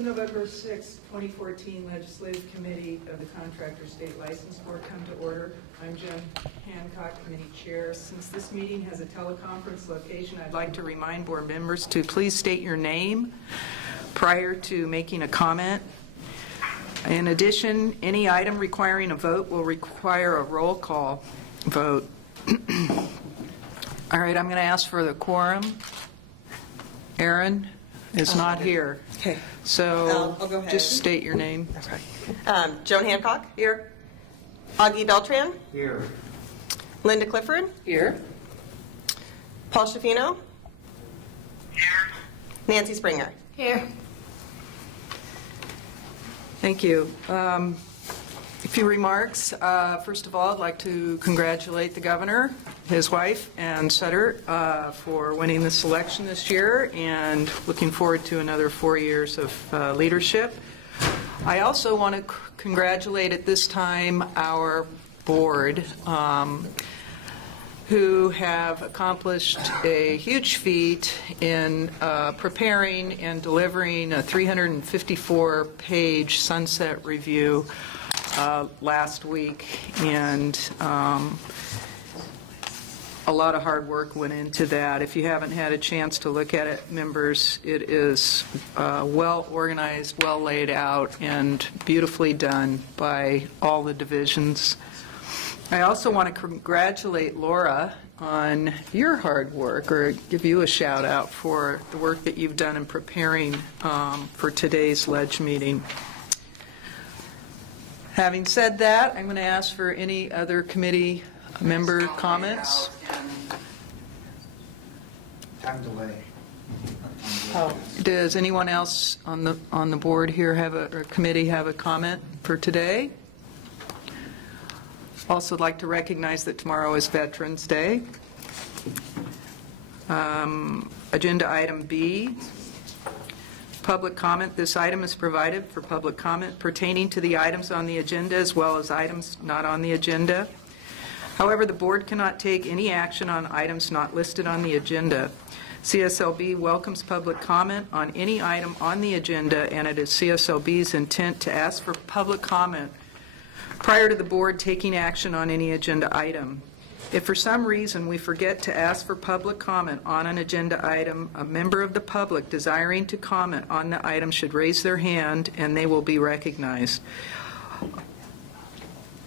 the November 6, 2014 Legislative Committee of the Contractors State License Board come to order. I'm Jen Hancock, Committee Chair. Since this meeting has a teleconference location, I'd like to remind board members to please state your name prior to making a comment. In addition, any item requiring a vote will require a roll call vote. All right, I'm going to ask for the quorum. Aaron is not here. Okay. So I'll go ahead. Just state your name. Okay. Joan Hancock? Here. Augie Beltran? Here. Linda Clifford? Here. Paul Schifino? Here. Nancy Springer? Here. Thank you. A few remarks. First of all, I'd like to congratulate the governor, his wife, and Sutter for winning this election this year, and looking forward to another 4 years of leadership. I also want to congratulate at this time our board, who have accomplished a huge feat in preparing and delivering a 354-page sunset review last week, and a lot of hard work went into that. If you haven't had a chance to look at it, members, it is well organized, well laid out, and beautifully done by all the divisions. I also want to congratulate Laura on your hard work, or give you a shout out for the work that you've done in preparing for today's ledge meeting. Having said that, I'm going to ask for any other committee member comments. Time delay. Does anyone else on the board here have or committee have a comment for today? Also like to recognize that tomorrow is Veterans Day. Agenda item B, public comment. This item is provided for public comment pertaining to the items on the agenda as well as items not on the agenda. However, the board cannot take any action on items not listed on the agenda. CSLB welcomes public comment on any item on the agenda, and it is CSLB's intent to ask for public comment prior to the board taking action on any agenda item. If for some reason we forget to ask for public comment on an agenda item, a member of the public desiring to comment on the item should raise their hand and they will be recognized.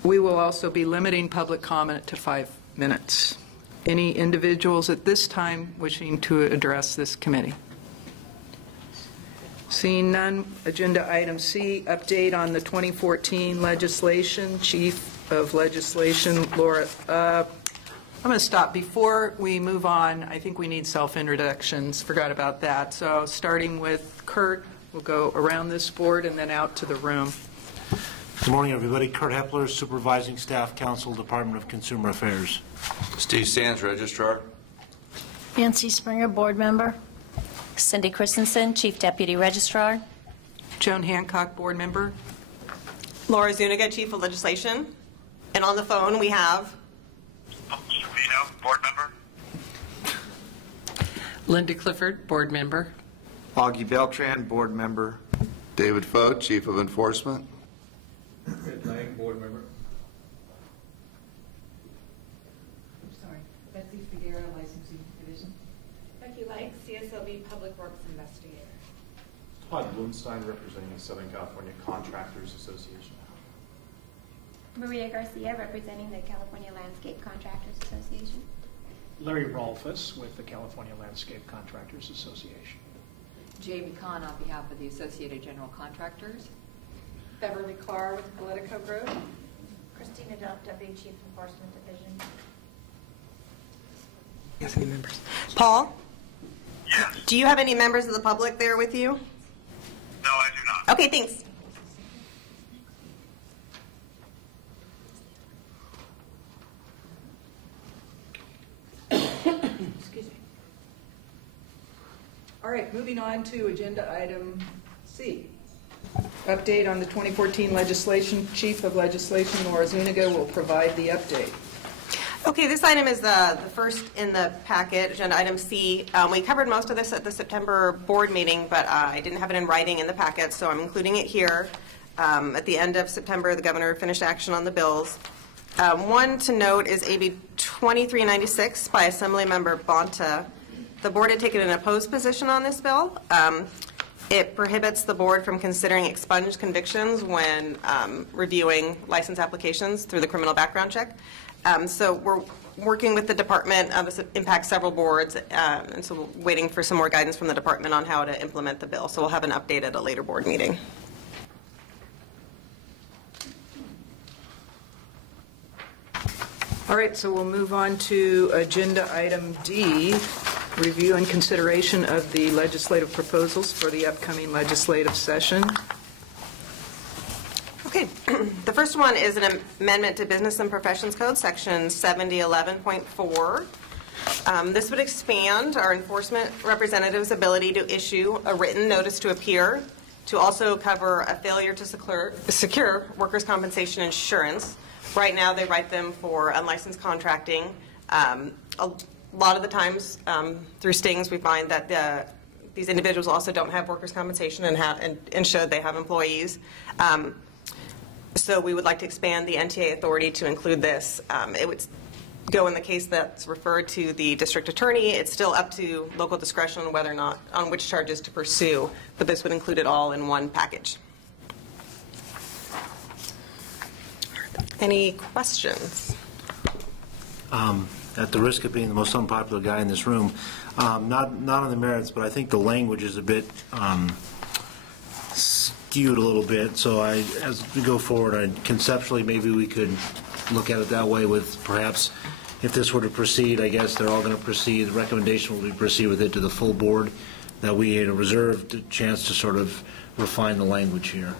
We will also be limiting public comment to 5 minutes. Any individuals at this time wishing to address this committee? Seeing none, agenda item C, update on the 2014 legislation. Chief of Legislation, Laura. I'm going to stop. Before we move on, I think we need self-introductions. Forgot about that. So starting with Kurt, we'll go around this board and then out to the room. Good morning, everybody. Kurt Hepler, Supervising Staff Counsel, Department of Consumer Affairs. Steve Sands, Registrar. Nancy Springer, Board Member. Cindy Christensen, Chief Deputy Registrar. Joan Hancock, Board Member. Laura Zuniga, Chief of Legislation. And on the phone we have Schifino, Board Member. Linda Clifford, Board Member. Augie Beltran, Board Member. David Foe, Chief of Enforcement. Ed Lang, Board Member. Betsy Figueroa, Licensing Division. Becky Like, CSLB Public Works Investigator. Todd Blumstein, representing the Southern California Contractors Association. Maria Garcia, representing the California Landscape Contractors Association. Larry Rolfus with the California Landscape Contractors Association. Jamie Kahn on behalf of the Associated General Contractors. Beverly Carr with Politico Group. Christina Delp, Deputy Chief Enforcement Division. Yes, any members? Paul? Yes. Do you have any members of the public there with you? No, I do not. Okay, thanks. Excuse me. All right, moving on to agenda item C. Update on the 2014 legislation. Chief of Legislation, Laura Zuniga, will provide the update. Okay, this item is the first in the packet, agenda item C. We covered most of this at the September board meeting, but I didn't have it in writing in the packet, so I'm including it here. At the end of September, the governor finished action on the bills. One to note is AB 2396 by Assemblymember Bonta. The board had taken an opposed position on this bill. It prohibits the board from considering expunged convictions when reviewing license applications through the criminal background check. So we're working with the department. This impacts several boards, and so we're waiting for some more guidance from the department on how to implement the bill. So we'll have an update at a later board meeting. All right, so we'll move on to agenda item D, review and consideration of the legislative proposals for the upcoming legislative session. Okay, the first one is an amendment to Business and Professions Code, section 7011.4. This would expand our enforcement representative's ability to issue a written notice to appear, to also cover a failure to secure workers' compensation insurance. Right now, they write them for unlicensed contracting. A lot of the times, through stings, we find that these individuals also don't have workers' compensation and should they have employees. So we would like to expand the NTA authority to include this. It would go in the case that's referred to the district attorney. It's still up to local discretion on whether or not, on which charges to pursue, but this would include it all in one package. Any questions? At the risk of being the most unpopular guy in this room, not on the merits, but I think the language is a bit skewed a little bit. So as we go forward, conceptually, maybe we could look at it that way with perhaps if this were to proceed, I guess they're all going to proceed. The recommendation will be proceed with it to the full board, that we had a reserved chance to sort of refine the language here.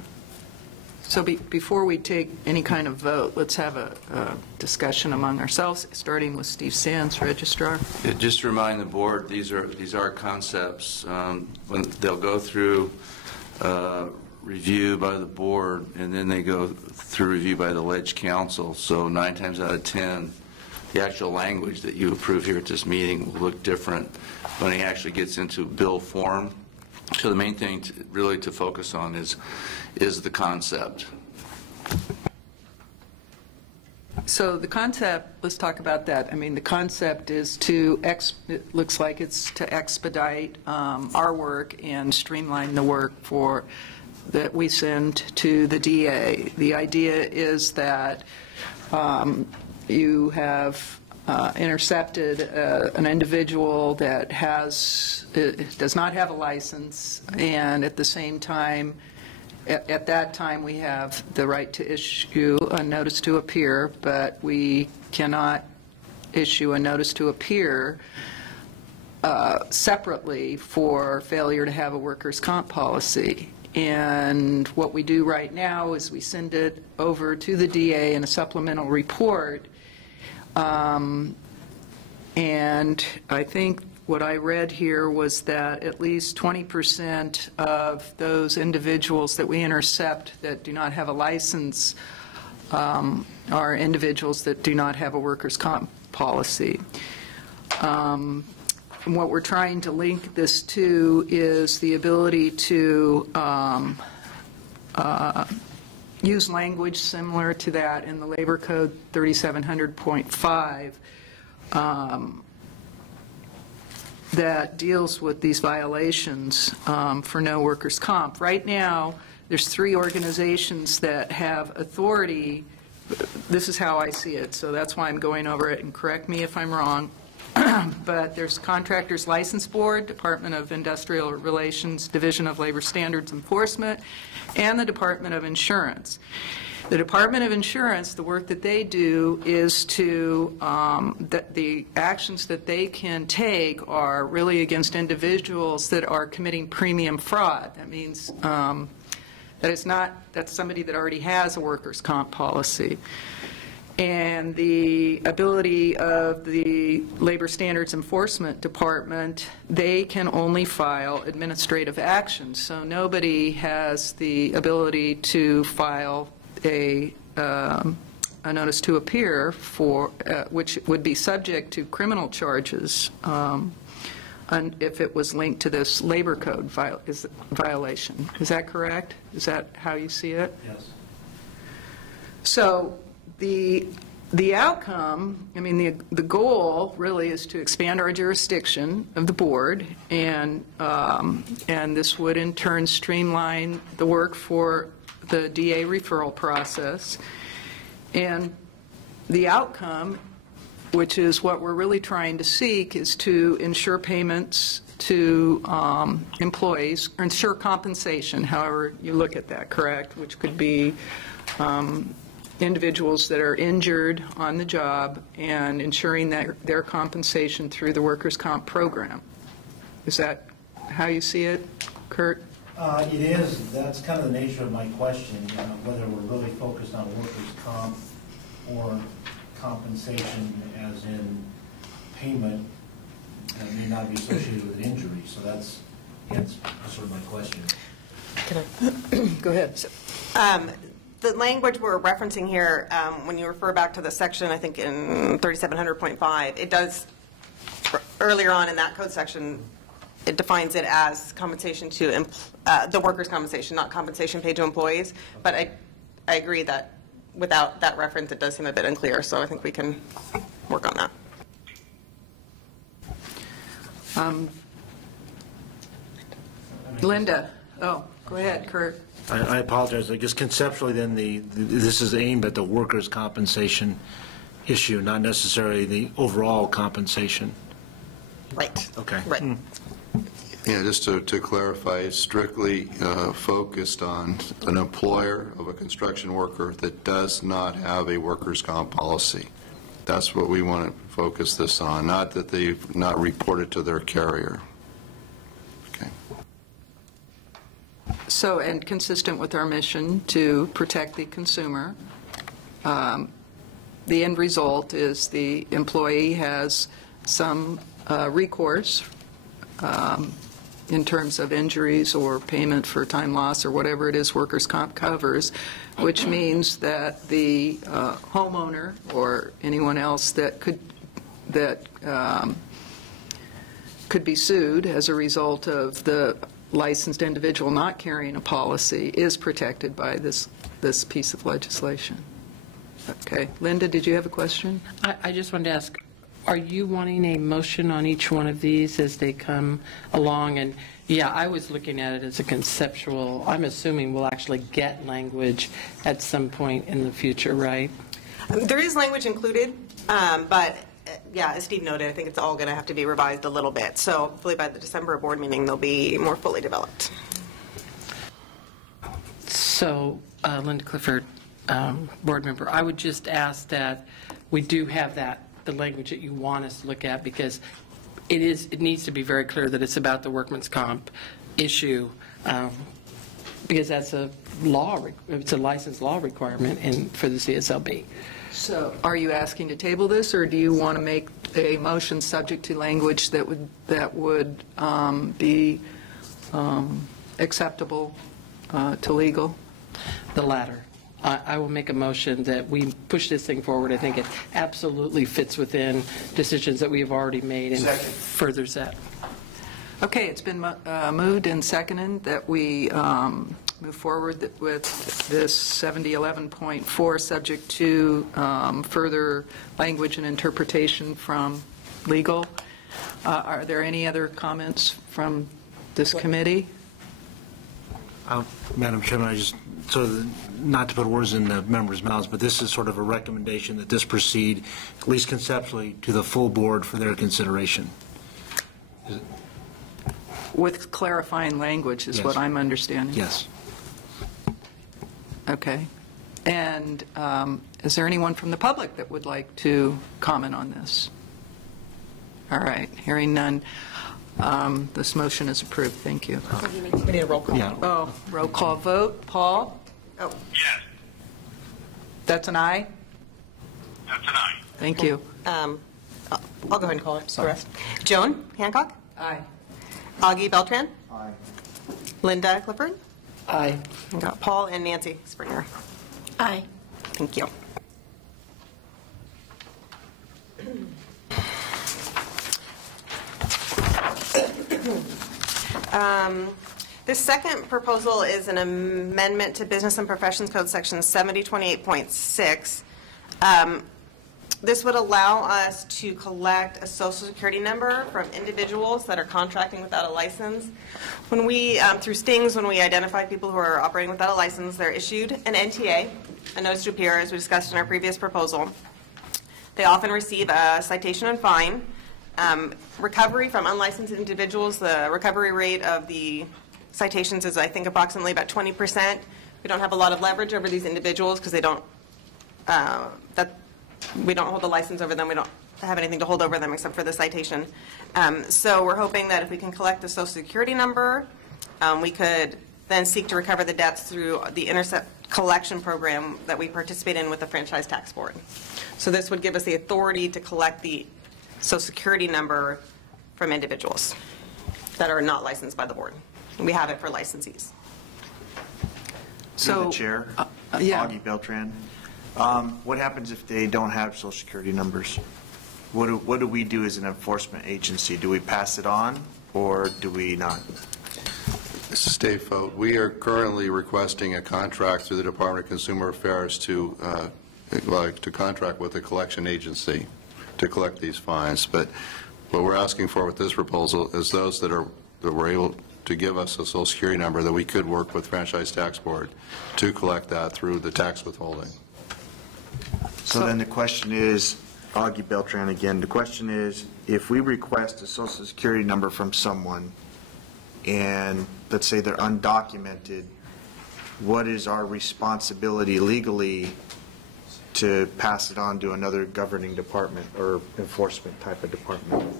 So before we take any kind of vote, let's have a discussion among ourselves, starting with Steve Sands, Registrar. Yeah, just to remind the board, these are concepts. When they'll go through review by the board, and then they go through review by the Ledge Council. So 9 times out of 10, the actual language that you approve here at this meeting will look different when it actually gets into bill form. So the main thing really to focus on is the concept. So the concept, let's talk about that. I mean, the concept is to, it looks like it's to expedite our work and streamline the work that we send to the DA. The idea is that you have intercepted an individual that does not have a license, and at the same time, at that time, we have the right to issue a notice to appear, but we cannot issue a notice to appear separately for failure to have a workers' comp policy. And what we do right now is we send it over to the DA in a supplemental report. And I think what I read here was that at least 20% of those individuals that we intercept that do not have a license are individuals that do not have a workers' comp policy. And what we're trying to link this to is the ability to use language similar to that in the Labor Code 3700.5 that deals with these violations for no workers' comp. Right now, there's 3 organizations that have authority. This is how I see it, so that's why I'm going over it, and correct me if I'm wrong. But there's Contractors License Board, Department of Industrial Relations, Division of Labor Standards Enforcement, and the Department of Insurance. The Department of Insurance, the work that they do is to, the actions that they can take are really against individuals that are committing premium fraud. That means that's somebody that already has a workers' comp policy. And the ability of the Labor Standards Enforcement Department, they can only file administrative actions. So nobody has the ability to file a a notice to appear for, which would be subject to criminal charges and if it was linked to this labor code violation. Is that correct? Is that how you see it? Yes. So the outcome, I mean, the goal really is to expand our jurisdiction of the board, and this would in turn streamline the work for the DA referral process. And the outcome, which is what we're really trying to seek, is to ensure payments to employees, or ensure compensation, however you look at that, correct? Which could be individuals that are injured on the job and ensuring that their compensation through the workers' comp program. Is that how you see it, Kurt? It is. That's kind of the nature of my question, whether we're really focused on workers' comp or compensation as in payment that may not be associated with an injury. So that's sort of my question. Can I? Go ahead. The language we're referencing here, when you refer back to the section, I think in 3700.5, it does, earlier on in that code section, it defines it as compensation to the workers' compensation, not compensation paid to employees. But I agree that without that reference, it does seem a bit unclear, so I think we can work on that. Linda. Oh, go ahead, Kurt. I apologize. I guess conceptually then this is aimed at the workers' compensation issue, not necessarily the overall compensation. Right. Okay. Right. Yeah, just to clarify, strictly focused on an employer of a construction worker that does not have a workers' comp policy. That's what we want to focus this on, not that they've not reported to their carrier. Okay. So, and consistent with our mission to protect the consumer, the end result is the employee has some recourse in terms of injuries or payment for time loss or whatever it is workers' comp covers, which means that the homeowner or anyone else that could be sued as a result of the licensed individual not carrying a policy is protected by this piece of legislation. Okay. Linda, did you have a question? I just wanted to ask, are you wanting a motion on each one of these as they come along? And yeah, I was looking at it as a conceptual. I'm assuming we'll actually get language at some point in the future, right? There is language included, but yeah, as Steve noted, I think it's all going to have to be revised a little bit. So hopefully by the December board meeting, they'll be more fully developed. So, Linda Clifford, board member, I would just ask that we do have the language that you want us to look at, because it needs to be very clear that it's about the workman's comp issue, because that's a law, it's a licensed law requirement for the CSLB. So are you asking to table this, or do you want to make a motion subject to language that would be acceptable to legal? The latter. I will make a motion that we push this thing forward. I think it absolutely fits within decisions that we have already made and furthers that. Okay, it's been moved and seconded that we move forward with this 7011.4 subject to further language and interpretation from legal. Are there any other comments from this committee? Madam Chairman, I just sort of, not to put words in the members' mouths, but this is sort of a recommendation that this proceed, at least conceptually, to the full board for their consideration. With clarifying language is what I'm understanding. Yes. Okay. And is there anyone from the public that would like to comment on this? All right. Hearing none. This motion is approved. Thank you. We need a roll call. Yeah. Oh, roll call vote. Paul? Oh. Yes. That's an aye? That's an aye. Thank you. I'll go ahead and call it. The rest. Joan Hancock? Aye. Augie Beltran? Aye. Linda Clifford? Aye. We got Paul and Nancy Springer. Aye. Thank you. This second proposal is an amendment to Business and Professions Code Section 7028.6. This would allow us to collect a Social Security number from individuals that are contracting without a license. When we, through stings, when we identify people who are operating without a license, they're issued an NTA, a notice to appear, as we discussed in our previous proposal. They often receive a citation and fine. Recovery from unlicensed individuals, the recovery rate of the citations is, I think, approximately about 20%. We don't have a lot of leverage over these individuals because they don't, we don't hold a license over them. We don't have anything to hold over them except for the citation. So we're hoping that if we can collect the Social Security number, we could then seek to recover the debts through the intercept collection program that we participate in with the Franchise Tax Board. So this would give us the authority to collect the Social Security number from individuals that are not licensed by the board. And we have it for licensees. So, the chair, yeah. Augie Beltran. What happens if they don't have Social Security numbers? What do we do as an enforcement agency? Do we pass it on or do we not? This is Dave Fote. We are currently requesting a contract through the Department of Consumer Affairs to contract with a collection agency to collect these fines. But what we're asking for with this proposal is those that were able to give us a Social Security number that we could work with Franchise Tax Board to collect that through the tax withholding. So then the question is, Augie Beltran again, the question is, if we request a Social Security number from someone and let's say they're undocumented, what is our responsibility legally to pass it on to another governing department or enforcement type of department?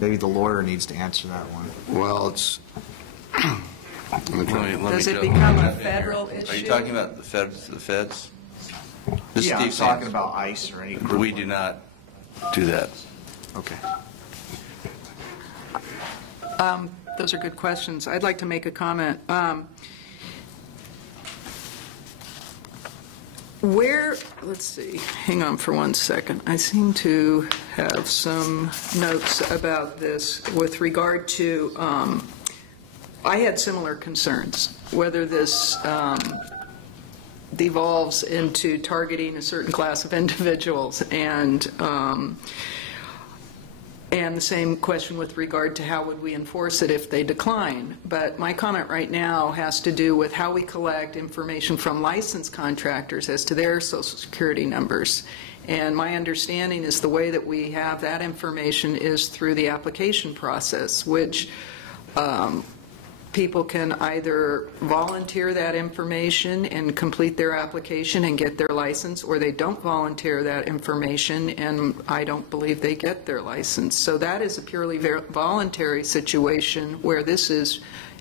Maybe the lawyer needs to answer that one. Well, it's... Does it become a federal issue? Are you talking about the feds? Yeah, I'm talking about ICE or any group. We do not do that. Okay. Those are good questions. I'd like to make a comment. Let's see, hang on for 1 second. I seem to have some notes about this with regard to, I had similar concerns, whether this devolves into targeting a certain class of individuals, and the same question with regard to how would we enforce it if they decline. But my comment right now has to do with how we collect information from licensed contractors as to their Social Security numbers. And my understanding is the way that we have that information is through the application process, which people can either volunteer that information and complete their application and get their license, or they don't volunteer that information, and I don't believe they get their license. So that is a purely voluntary situation, where this is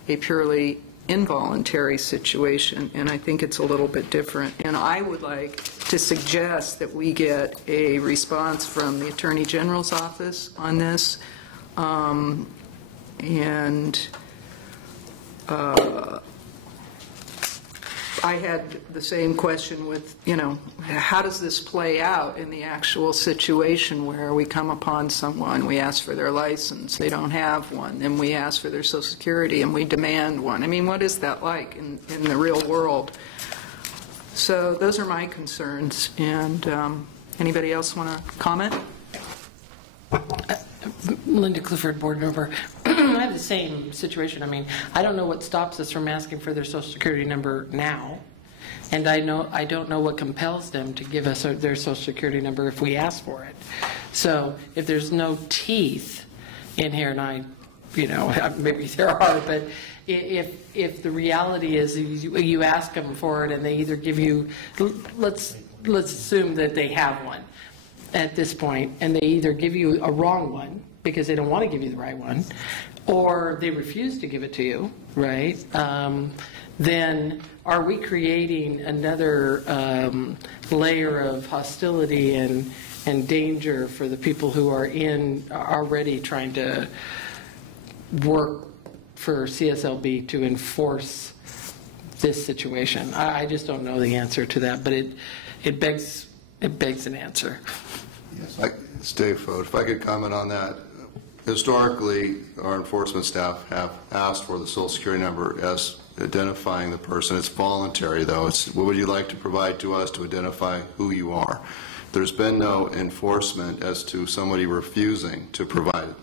a purely involuntary situation, and I think it's a little bit different. And I would like to suggest that we get a response from the Attorney General's office on this, I had the same question with, how does this play out in the actual situation where we come upon someone, we ask for their license, they don't have one, then we ask for their Social Security and we demand one. I mean, what is that like in the real world? So those are my concerns. And anybody else want to comment? Linda Clifford, board member. I have the same situation. I mean, I don't know what stops us from asking for their Social Security number now, and I don't know what compels them to give us their Social Security number if we ask for it. So if there's no teeth in here, and maybe there are, but if the reality is you ask them for it and they either give you, let's assume that they have one at this point, and they either give you a wrong one because they don't want to give you the right one, or they refuse to give it to you, right? Then are we creating another layer of hostility and danger for the people who are already trying to work for CSLB to enforce this situation? I just don't know the answer to that, but it begs an answer. Yes, it's Dave Fote. If I could comment on that, historically, our enforcement staff have asked for the Social Security number as identifying the person. It's voluntary, though. It's what would you like to provide to us to identify who you are. There's been no enforcement as to somebody refusing to provide it.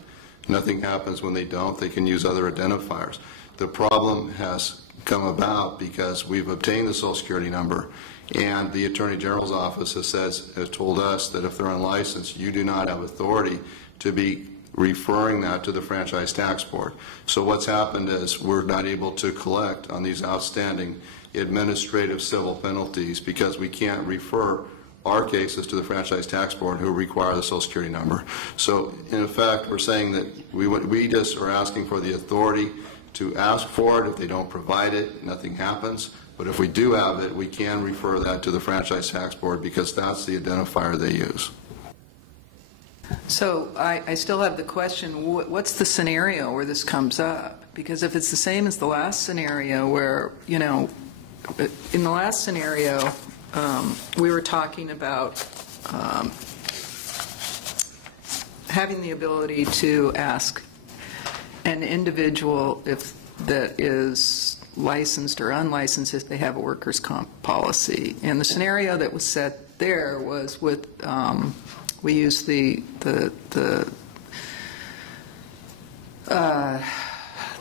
Nothing happens when they don't. They can use other identifiers. The problem has come about because we've obtained the Social Security number, and the Attorney General's office has told us that if they're unlicensed, you do not have authority to be referring that to the Franchise Tax Board. So what's happened is we're not able to collect on these outstanding administrative civil penalties because we can't refer our cases to the Franchise Tax Board, who require the Social Security number. So in effect, we're saying that we just are asking for the authority to ask for it. If they don't provide it, nothing happens. But if we do have it, we can refer that to the Franchise Tax Board because that's the identifier they use. So I still have the question, what's the scenario where this comes up? Because if it's the same as the last scenario where, you know, in the last scenario, we were talking about having the ability to ask an individual if that is licensed or unlicensed if they have a workers' comp policy. And the scenario that was set there was with we used the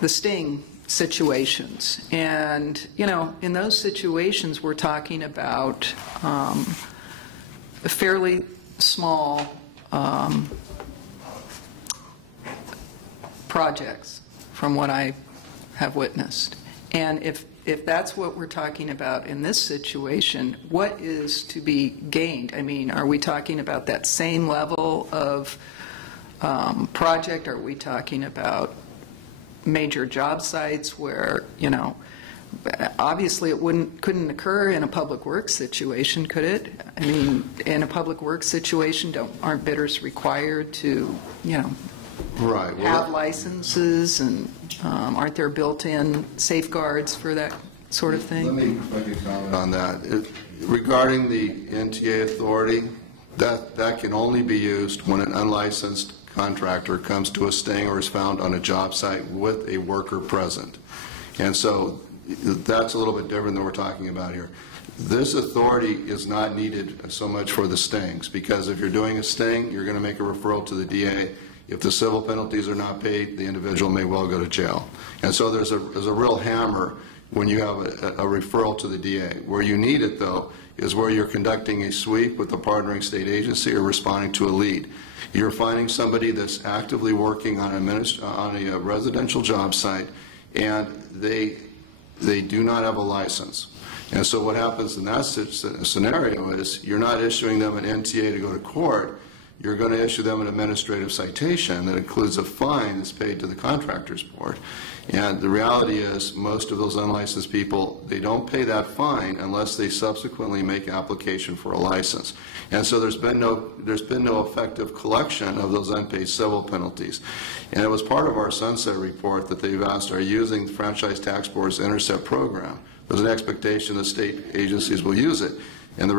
sting situations, and you know, in those situations we're talking about fairly small projects from what I have witnessed. And if that's what we're talking about in this situation, what is to be gained? I mean, are we talking about that same level of project? Are we talking about major job sites where, you know, obviously it couldn't occur in a public works situation, could it? I mean, in a public works situation, aren't bidders required to, you know, right, have licenses, and aren't there built-in safeguards for that sort of thing? Let me comment on that. Regarding the NTA authority, that can only be used when an unlicensed contractor comes to a sting or is found on a job site with a worker present. And so that's a little bit different than we're talking about here. This authority is not needed so much for the stings, because if you're doing a sting, you're going to make a referral to the DA. If the civil penalties are not paid, the individual may well go to jail. And so there's a real hammer when you have a referral to the DA. Where you need it, though, is where you're conducting a sweep with a partnering state agency or responding to a lead. You're finding somebody that's actively working on a residential job site, and they do not have a license. And so what happens in that scenario is you're not issuing them an NTA to go to court. You're going to issue them an administrative citation that includes a fine that's paid to the Contractors Board. And the reality is most of those unlicensed people, they don't pay that fine unless they subsequently make application for a license. And so there's been no effective collection of those unpaid civil penalties. And it was part of our sunset report that they've asked, are using the Franchise Tax Board's Intercept program. There's an expectation that state agencies will use it. And the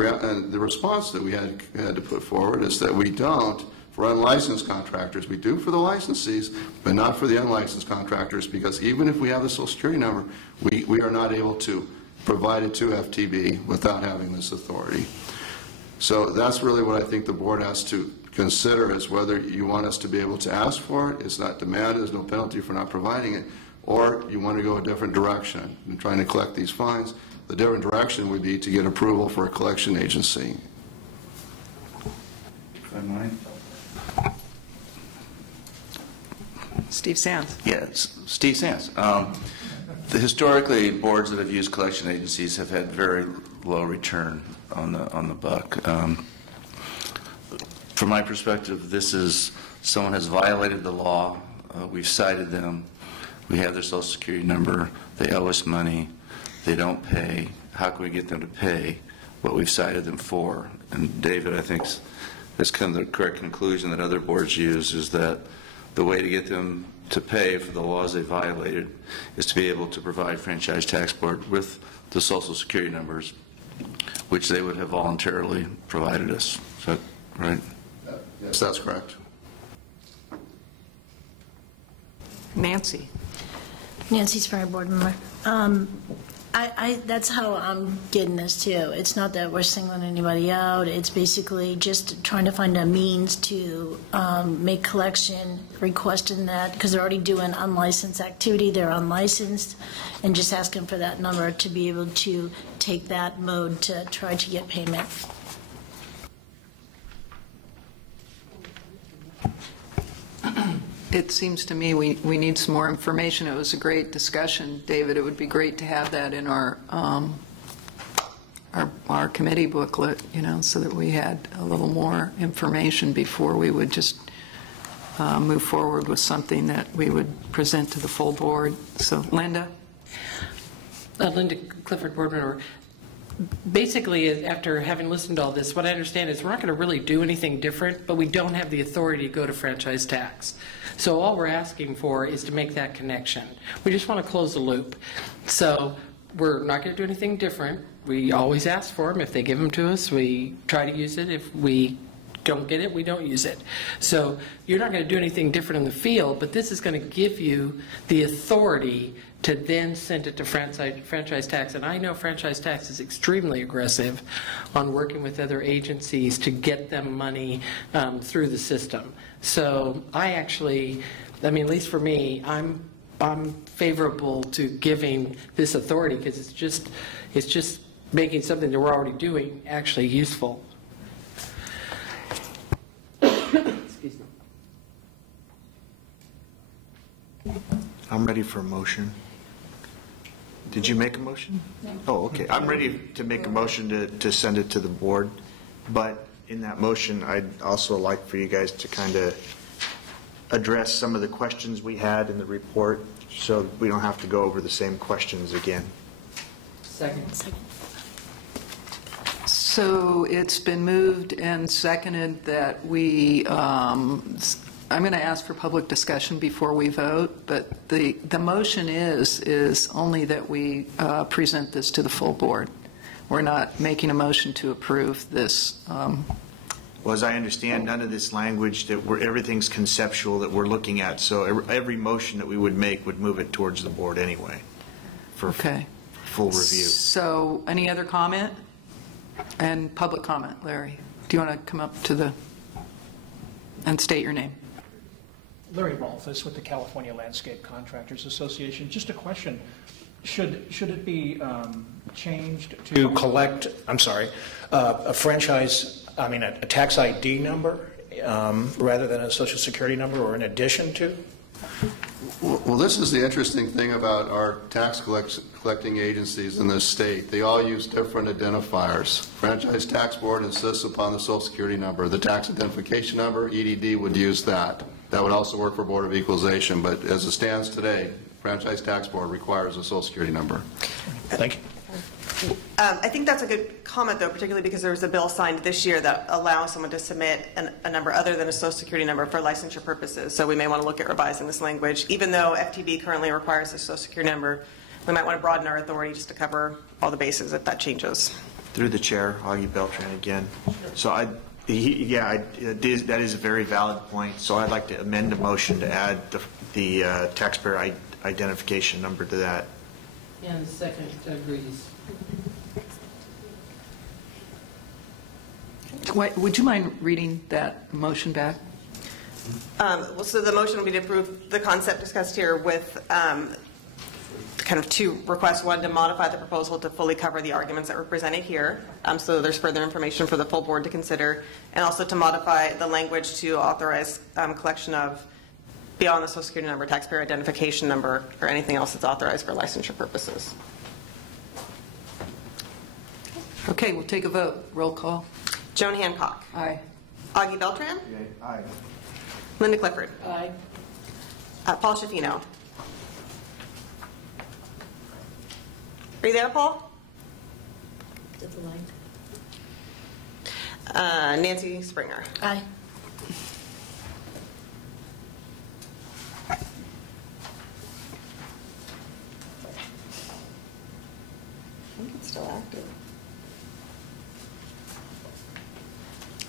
response that we had to put forward is that we don't for unlicensed contractors. We do for the licensees, but not for the unlicensed contractors, because even if we have the Social Security number, we are not able to provide it to FTB without having this authority. So that's really what I think the board has to consider, is whether you want us to be able to ask for it. It's not demanded. There's no penalty for not providing it. Or you want to go a different direction in trying to collect these fines. The different direction would be to get approval for a collection agency. If I might. Steve Sands. Yes, Steve Sands. Historically, boards that have used collection agencies have had very low return on the buck. From my perspective, this is someone has violated the law. We've cited them. We have their Social Security number. They owe us money. They don't pay. How can we get them to pay what we've cited them for? And David, I think, has come to the correct conclusion that other boards use, is that the way to get them to pay for the laws they violated is to be able to provide Franchise Tax Board with the Social Security numbers, which they would have voluntarily provided us. Is that right? Yes, that's correct. Nancy. Nancy Springer, board member. That's how I'm getting this too. It's not that we're singling anybody out. It's basically just trying to find a means to make collection, requesting that, because they're already doing unlicensed activity, they're unlicensed, and just asking for that number to be able to take that mode to try to get payment. It seems to me we need some more information. It was a great discussion, David. It would be great to have that in our committee booklet, so that we had a little more information before we would just move forward with something that we would present to the full board. So, Linda? Linda Clifford, board member. Basically, after having listened to all this, what I understand is we're not going to really do anything different, but we don't have the authority to go to franchise tax. So all we're asking for is to make that connection. We just want to close the loop. So we're not going to do anything different. We always ask for them. If they give them to us, we try to use it. If we don't get it, we don't use it. So you're not going to do anything different in the field, but this is going to give you the authority to then send it to franchise tax. And I know franchise tax is extremely aggressive on working with other agencies to get them money through the system. So at least for me, I'm favorable to giving this authority, because it's just making something that we're already doing actually useful. Excuse me. I'm ready for a motion. Did you make a motion? No. Oh, okay. I'm ready to make a motion to send it to the board, but in that motion, I'd also like for you guys to kind of address some of the questions we had in the report, so we don't have to go over the same questions again. Second. So it's been moved and seconded that we, I'm going to ask for public discussion before we vote, but the motion is only that we present this to the full board. We're not making a motion to approve this. Well, as I understand, none of this language, everything's conceptual that we're looking at, so every motion that we would make would move it towards the board anyway for full review. So any other comment? And public comment, Larry. Do you want to come up to and state your name? Larry Rolfes with the California Landscape Contractors Association. Just a question. Should it be changed to collect, a tax ID number rather than a social security number, or in addition to? Well, this is the interesting thing about our tax collecting agencies in this state. They all use different identifiers. Franchise Tax Board insists upon the social security number. The tax identification number, EDD, would use that. That would also work for Board of Equalization, but as it stands today, Franchise Tax Board requires a social security number. Thank you. I think that's a good comment, though, particularly because there was a bill signed this year that allows someone to submit a number other than a social security number for licensure purposes. So we may want to look at revising this language. Even though FTB currently requires a social security number, we might want to broaden our authority just to cover all the bases if that changes. Through the chair, Augie Beltran again. So that is a very valid point. So I'd like to amend the motion to add the taxpayer identification number to that. And the second agrees. Would you mind reading that motion back? So the motion will be to approve the concept discussed here with kind of two requests. One, to modify the proposal to fully cover the arguments that were presented here, so there's further information for the full board to consider, and also to modify the language to authorize collection of, beyond the social security number, taxpayer identification number, or anything else that's authorized for licensure purposes. Okay, we'll take a vote. Roll call. Joan Hancock. Aye. Augie Beltran. Aye. Linda Clifford. Aye. Paul Schaffino. Are you there, Paul? Is that the line? Nancy Springer. Aye. I think it's still active.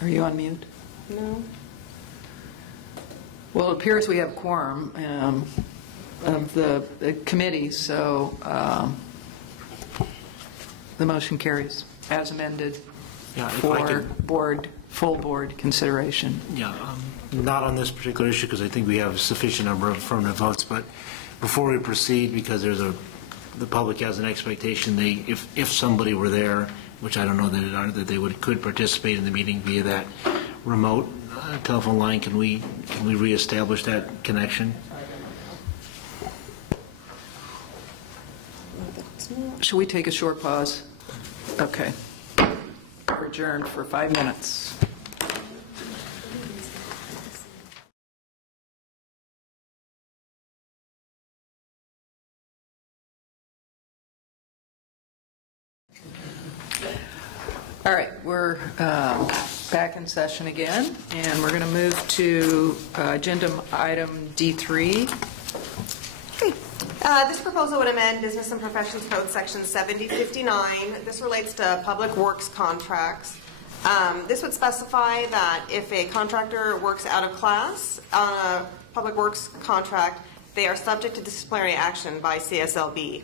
Are you on mute? No. Well, it appears we have quorum. the committee, so the motion carries as amended Yeah, if I for could- full board consideration. Yeah, not on this particular issue, because I think we have a sufficient number of affirmative votes, but before we proceed, because the public has an expectation, if somebody were there, which I don't know that it are, that they could participate in the meeting via that remote telephone line, can we reestablish that connection? Should we take a short pause? Okay. We're adjourned for 5 minutes. All right, we're back in session again, and we're going to move to agenda item D3. This proposal would amend Business and Professions Code Section 7059. This relates to public works contracts. This would specify that if a contractor works out of class on a public works contract, they are subject to disciplinary action by CSLB.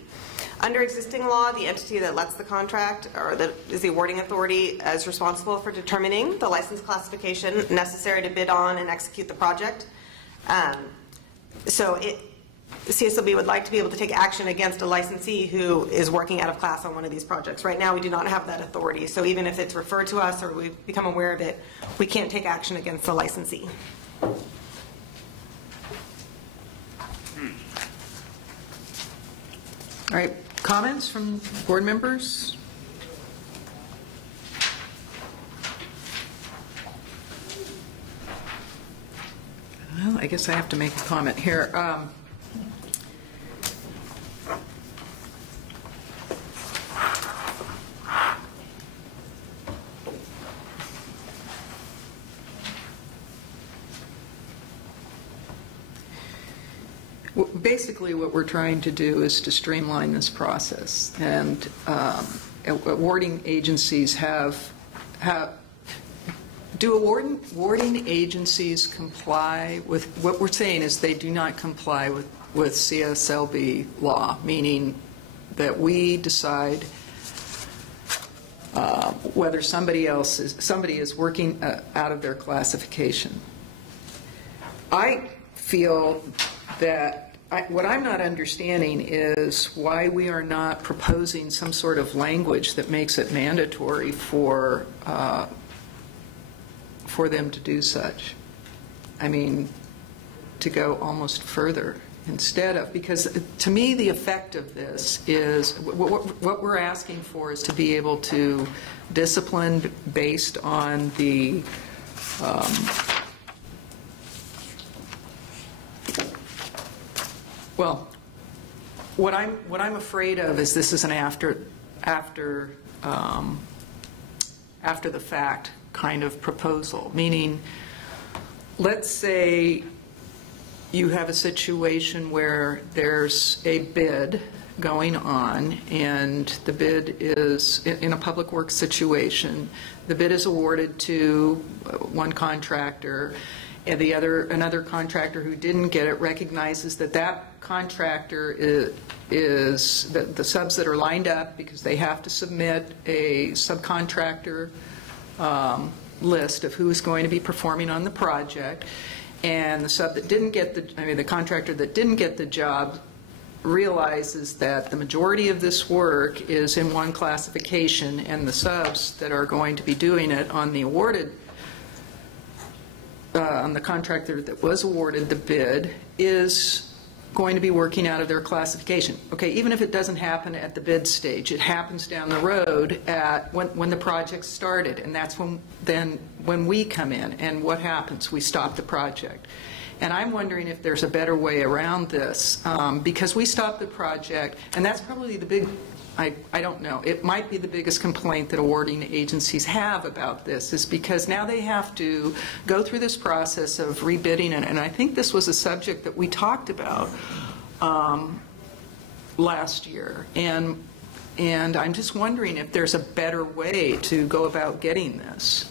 Under existing law, the entity that lets the contract, or that is the awarding authority, is responsible for determining the license classification necessary to bid on and execute the project. CSLB would like to be able to take action against a licensee who is working out of class on one of these projects. Right now, we do not have that authority, so even if it's referred to us or we become aware of it, we can't take action against the licensee. All right, comments from board members? Well, I guess I have to make a comment here. Basically, what we're trying to do is to streamline this process, and awarding agencies do awarding agencies comply with what we're saying is they do not comply with CSLB law, meaning that we decide whether somebody is working out of their classification. I feel that what I'm not understanding is why we are not proposing some sort of language that makes it mandatory for them to do such. I mean, to go almost further instead of, because to me the effect of this is, what we're asking for is to be able to discipline based on the well, what I'm afraid of is this is an after the fact kind of proposal, meaning let's say you have a situation where there's a bid going on, and the bid is in a public works situation. The bid is awarded to one contractor, and another contractor who didn't get it recognizes that contractor is the subs that are lined up, because they have to submit a subcontractor list of who is going to be performing on the project, and the contractor that didn't get the job realizes that the majority of this work is in one classification, and the subs that are going to be doing it on the contractor that was awarded the bid is going to be working out of their classification. Okay, even if it doesn't happen at the bid stage, it happens down the road when the project started, and that's when we come in, and what happens? We stop the project. And I'm wondering if there's a better way around this, because we stop the project, and that's probably the big, I don't know, it might be the biggest complaint that awarding agencies have about this, is because now they have to go through this process of rebidding, and I think this was a subject that we talked about last year, and I'm just wondering if there's a better way to go about getting this.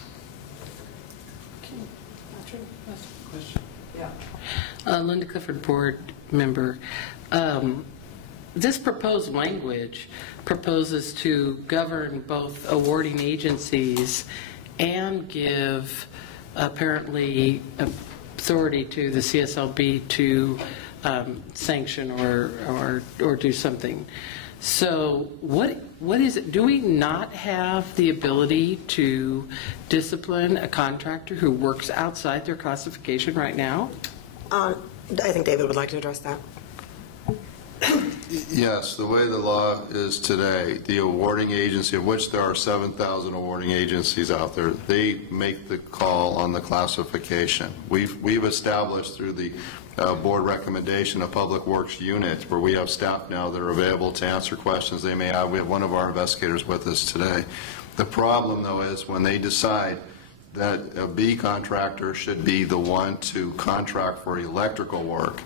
Linda Clifford, board member. This proposed language proposes to govern both awarding agencies and give apparently authority to the CSLB to sanction or do something. So what is it? Do we not have the ability to discipline a contractor who works outside their classification right now? I think David would like to address that. Yes, the way the law is today, the awarding agency, of which there are 7,000 awarding agencies out there, they make the call on the classification. We've established through the board recommendation a public works unit where we have staff now that are available to answer questions they may have. We have one of our investigators with us today. The problem, though, is when they decide that a B contractor should be the one to contract for electrical work,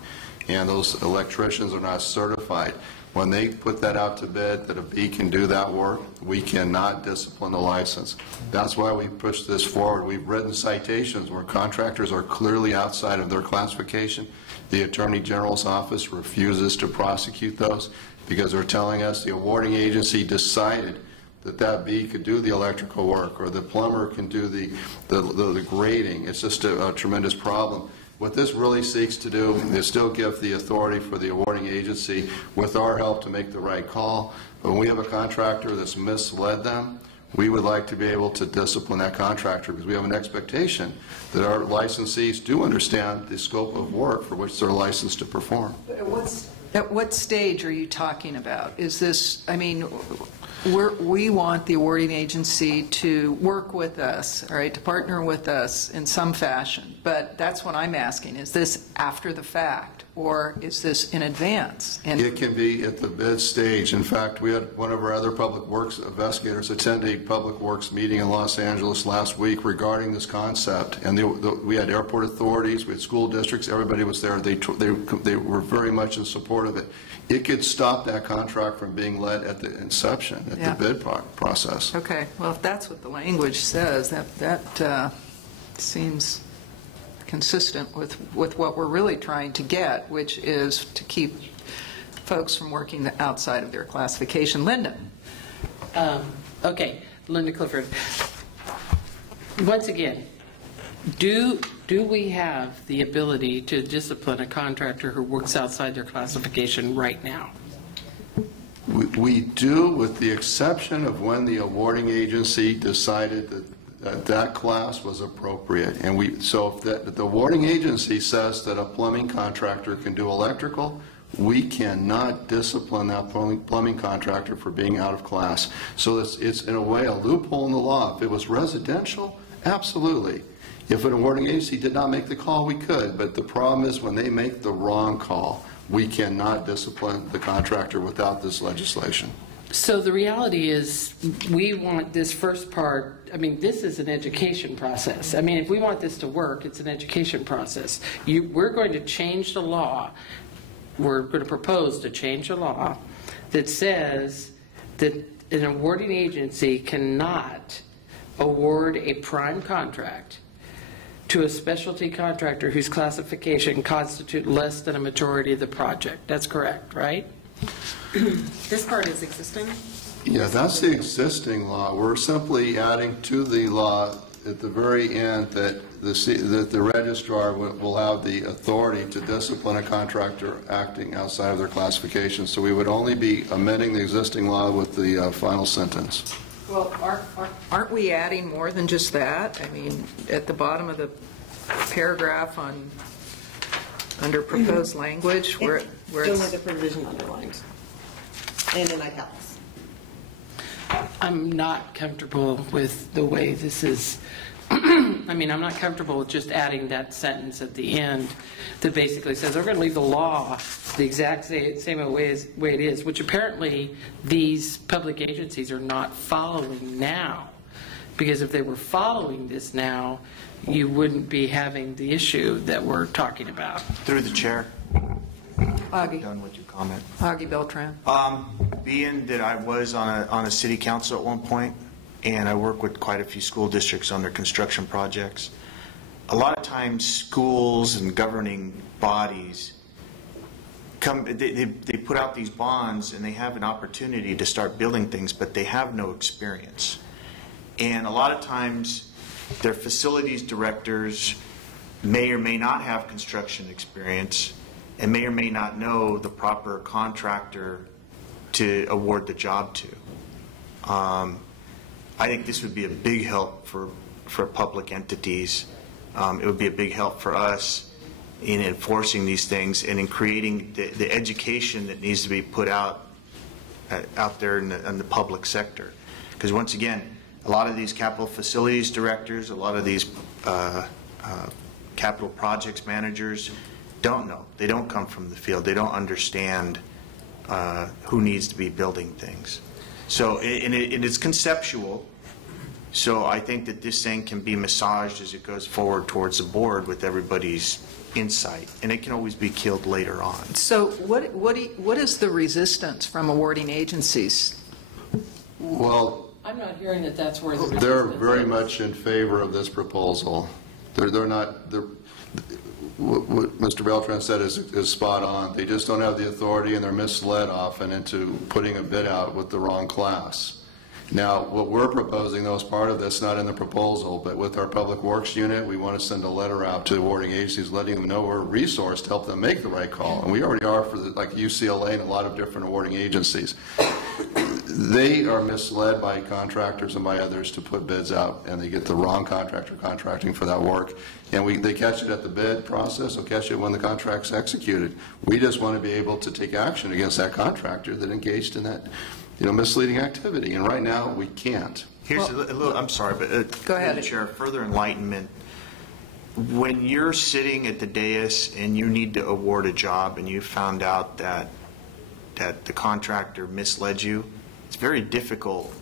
and those electricians are not certified. When they put that out to bid that a B can do that work, we cannot discipline the license. That's why we pushed this forward. We've written citations where contractors are clearly outside of their classification. The Attorney General's office refuses to prosecute those because they're telling us the awarding agency decided that that B could do the electrical work or the plumber can do the grading. It's just a tremendous problem. What this really seeks to do is still give the authority for the awarding agency with our help to make the right call. But when we have a contractor that's misled them, we would like to be able to discipline that contractor because we have an expectation that our licensees do understand the scope of work for which they're licensed to perform. At what stage are you talking about? Is this, I mean, we want the awarding agency to work with us, all right, to partner with us in some fashion. But that's what I'm asking. Is this after the fact, or is this in advance? And it can be at the bid stage. In fact, we had one of our other public works investigators attend a public works meeting in Los Angeles last week regarding this concept. And we had airport authorities, we had school districts, everybody was there. They were very much in support of it. It could stop that contract from being led at the inception, at the bid process. Okay, well, if that's what the language says, that seems consistent with what we're really trying to get, which is to keep folks from working outside of their classification. Linda. Okay, Linda Clifford. Once again, do we have the ability to discipline a contractor who works outside their classification right now? We do, with the exception of when the awarding agency decided that class was appropriate. And so if the awarding agency says that a plumbing contractor can do electrical, we cannot discipline that plumbing contractor for being out of class. So it's in a way a loophole in the law. If it was residential, absolutely. If an awarding agency did not make the call, we could. But the problem is when they make the wrong call, we cannot discipline the contractor without this legislation. So the reality is we want this first part, I mean, this is an education process. I mean, if we want this to work, it's an education process. We're going to change the law. We're going to propose to change the law that says that an awarding agency cannot award a prime contract to a specialty contractor whose classification constitute less than a majority of the project. That's correct, right? This part is existing? Yeah, that's the existing law. We're simply adding to the law at the very end that the registrar will have the authority to discipline a contractor acting outside of their classification. So we would only be amending the existing law with the final sentence. Well, aren't we adding more than just that? I mean, at the bottom of the paragraph under proposed language, where Don't it's... have the provision underlined. And in italics. I'm not comfortable with the way this is. I mean, I'm not comfortable with just adding that sentence at the end that basically says, we're going to leave the law the exact same way it is, which apparently these public agencies are not following now. Because if they were following this now, you wouldn't be having the issue that we're talking about. Through the chair. Augie. Done with your comment. Augie Beltran. Being that I was on a city council at one point, and I work with quite a few school districts on their construction projects, a lot of times schools and governing bodies they put out these bonds and they have an opportunity to start building things, but they have no experience. And a lot of times, their facilities directors may or may not have construction experience and may or may not know the proper contractor to award the job to. I think this would be a big help for public entities. It would be a big help for us in enforcing these things and in creating the education that needs to be put out there in the public sector. Because once again, a lot of these capital facilities directors, a lot of these capital projects managers don't know. They don't come from the field. They don't understand who needs to be building things. So it's conceptual. So I think that this thing can be massaged as it goes forward towards the board with everybody's insight, and it can always be killed later on. So what is the resistance from awarding agencies? Well, I'm not hearing that that's where the they're resistance very is. much in favor of this proposal. They're not, what Mr. Beltran said is spot on. They just don't have the authority, and they're misled often into putting a bid out with the wrong class. Now, what we're proposing, though, as part of this, not in the proposal, but with our Public Works unit, we want to send a letter out to awarding agencies letting them know we're a resource to help them make the right call. And we already are for like UCLA and a lot of different awarding agencies. They are misled by contractors and by others to put bids out, and they get the wrong contractor contracting for that work. And they catch it at the bid process, they'll catch it when the contract's executed. We just want to be able to take action against that contractor that engaged in that misleading activity, and right now we can't. Here's a little, I'm sorry, but go ahead. Chair, further enlightenment. When you're sitting at the dais and you need to award a job and you found out that the contractor misled you, it's very difficult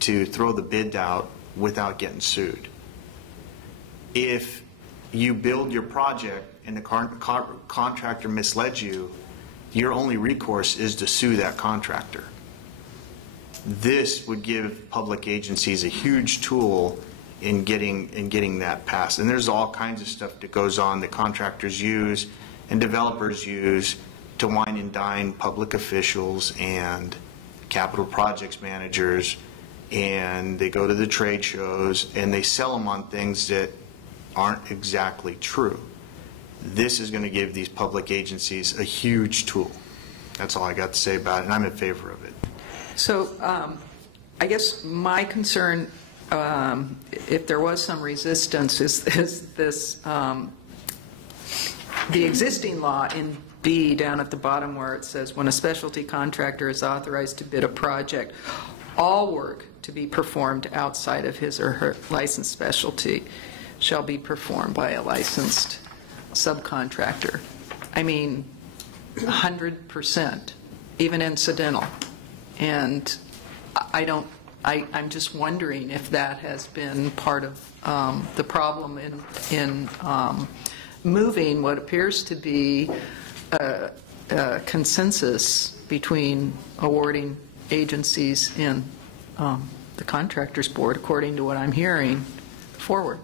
to throw the bid out without getting sued. If you build your project and the contractor misled you, your only recourse is to sue that contractor. This would give public agencies a huge tool in getting that passed. And there's all kinds of stuff that goes on that contractors use and developers use to wine and dine public officials and capital projects managers, and they go to the trade shows and they sell them on things that aren't exactly true. This is going to give these public agencies a huge tool. That's all I got to say about it, and I'm in favor of it. So I guess my concern, if there was some resistance, is this, the existing law in B down at the bottom where it says, when a specialty contractor is authorized to bid a project, all work to be performed outside of his or her licensed specialty shall be performed by a licensed subcontractor. I mean, 100%, even incidental. And I'm just wondering if that has been part of the problem in moving what appears to be a consensus between awarding agencies and the Contractors Board, according to what I'm hearing, forward.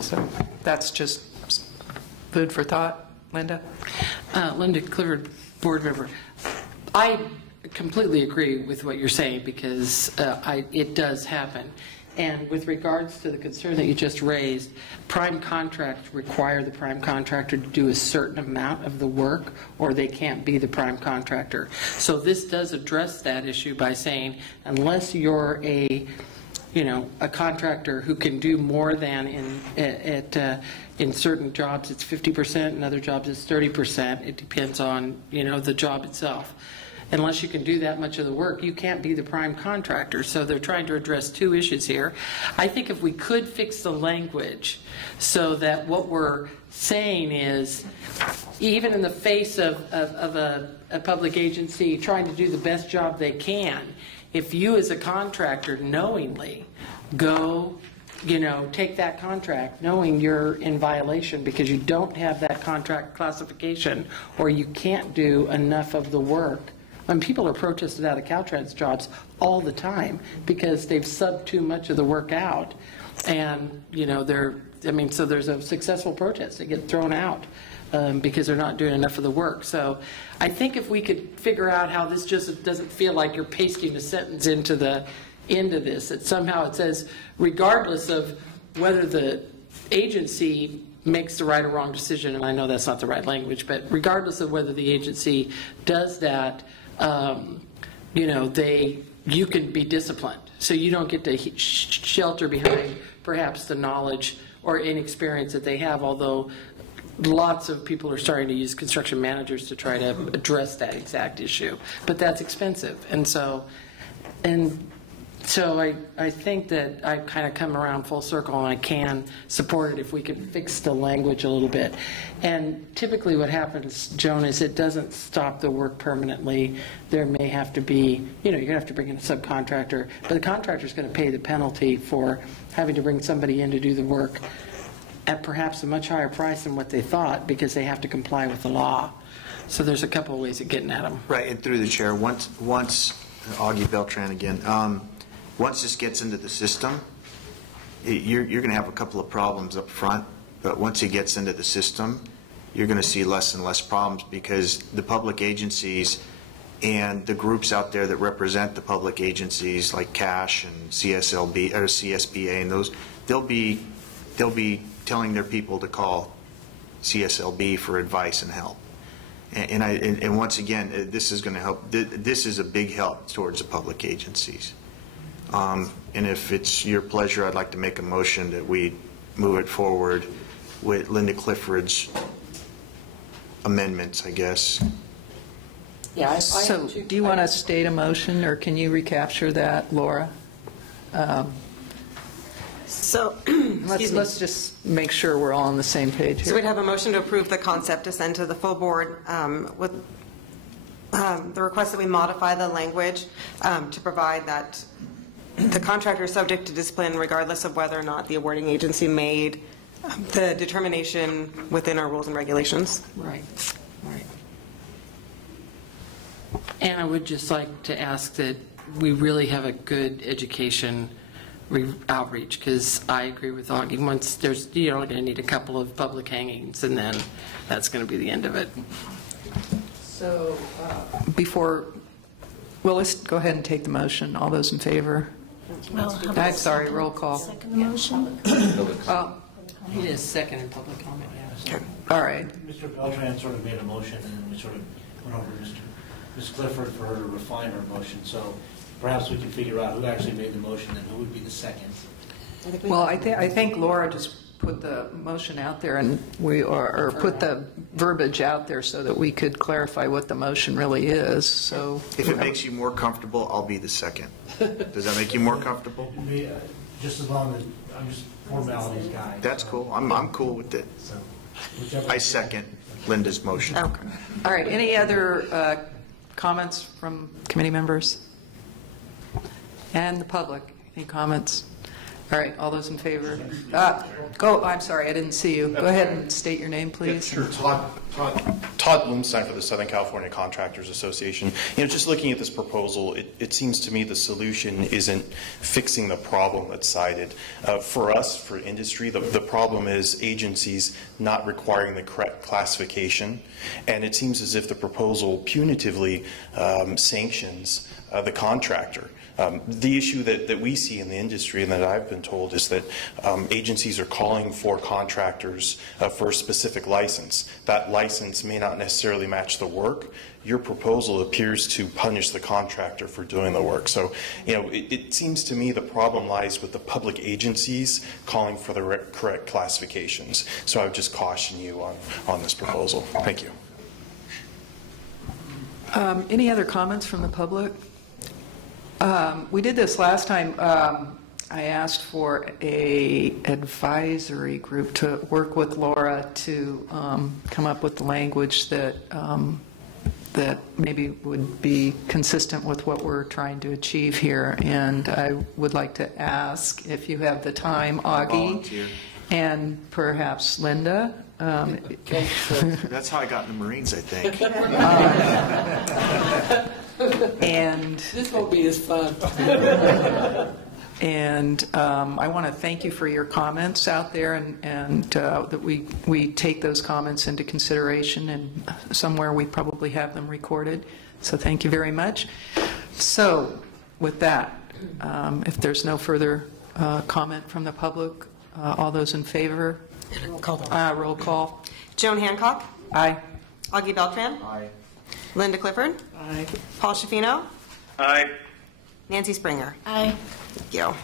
So that's just food for thought. Linda? Linda Clifford, board member. I completely agree with what you're saying because it does happen. And with regards to the concern that you just raised, prime contracts require the prime contractor to do a certain amount of the work or they can't be the prime contractor. So this does address that issue by saying unless you're a contractor who can do more than in certain jobs it's 50%, in other jobs it's 30%. It depends on the job itself. Unless you can do that much of the work, you can't be the prime contractor. So they're trying to address two issues here. I think if we could fix the language so that what we're saying is, even in the face of a public agency trying to do the best job they can, if you as a contractor knowingly go take that contract knowing you're in violation because you don't have that contract classification or you can't do enough of the work. And people are protested out of Caltrans jobs all the time because they've subbed too much of the work out. And, so there's a successful protest. They get thrown out because they're not doing enough of the work. So I think if we could figure out how this just doesn't feel like you're pasting a sentence into the end of this, that somehow it says, regardless of whether the agency makes the right or wrong decision, and I know that's not the right language, but regardless of whether the agency does that, you can be disciplined. So you don't get to shelter behind perhaps the knowledge or inexperience that they have, although lots of people are starting to use construction managers to try to address that exact issue. But that's expensive. And so I think that I've kind of come around full circle, and I can support it if we could fix the language a little bit. And typically what happens, Joan, is it doesn't stop the work permanently. There may have to be, you're going to have to bring in a subcontractor, but the contractor is going to pay the penalty for having to bring somebody in to do the work at perhaps a much higher price than what they thought, because they have to comply with the law. So there's a couple of ways of getting at them. Right, and through the chair, once Augie Beltran again, once this gets into the system, you're going to have a couple of problems up front, but once it gets into the system, you're going to see less and less problems, because the public agencies and the groups out there that represent the public agencies like CASH and CSLB or CSBA and those, they'll be telling their people to call CSLB for advice and help. And once again, this is going to help. This is a big help towards the public agencies. And if it's your pleasure, I'd like to make a motion that we move it forward with Linda Clifford's amendments, I guess. Yeah. So do you want to state a motion, or can you recapture that, Laura? Let's just make sure we're all on the same page here. So we'd have a motion to approve the concept to send to the full board with the request that we modify the language to provide that the contractor is subject to discipline regardless of whether or not the awarding agency made the determination within our rules and regulations. Right. And I would just like to ask that we really have a good education outreach, because I agree with Augie. Once you're only going to need a couple of public hangings, and then that's going to be the end of it. So let's go ahead and take the motion. All those in favor? I'm sorry, roll call. Second the motion? It is second in public comment, yeah. All right. Mr. Beltran sort of made a motion, and then we sort of went over to Ms. Clifford for her to refine her motion. So perhaps we can figure out who actually made the motion and who would be the second. Well, I think Laura just put the motion out there, and or put the verbiage out there so that we could clarify what the motion really is. So if it makes you more comfortable, I'll be the second. Does that make you more comfortable? Just as long as I'm just formalities guy. That's cool. I'm cool with it. So, I second Linda's motion. Okay. All right. Any other comments from committee members? And the public? Any comments? All right. All those in favor? I'm sorry. I didn't see you. Go ahead and state your name, please. Yeah, sure. Todd Bloomstein for the Southern California Contractors Association. Just looking at this proposal, it seems to me the solution isn't fixing the problem that's cited. For us, for industry, the problem is agencies not requiring the correct classification, and it seems as if the proposal punitively sanctions the contractor. The issue that we see in the industry and that I've been told is that agencies are calling for contractors for a specific license. That license may not necessarily match the work. Your proposal appears to punish the contractor for doing the work. So, it seems to me the problem lies with the public agencies calling for the correct classifications. So I would just caution you on this proposal. Thank you. Any other comments from the public? We did this last time. I asked for a advisory group to work with Laura to come up with the language that maybe would be consistent with what we're trying to achieve here. And I would like to ask if you have the time, Augie, and perhaps Linda. That's how I got in the Marines, I think. And this won't be as fun. And I want to thank you for your comments out there, and that we take those comments into consideration, and somewhere we probably have them recorded. So thank you very much. So with that, if there's no further comment from the public, all those in favor? Roll call. Joan Hancock. Aye. Augie Beltran. Aye. Linda Clifford. Aye. Paul Shafino. Aye. Nancy Springer. Aye. Thank you.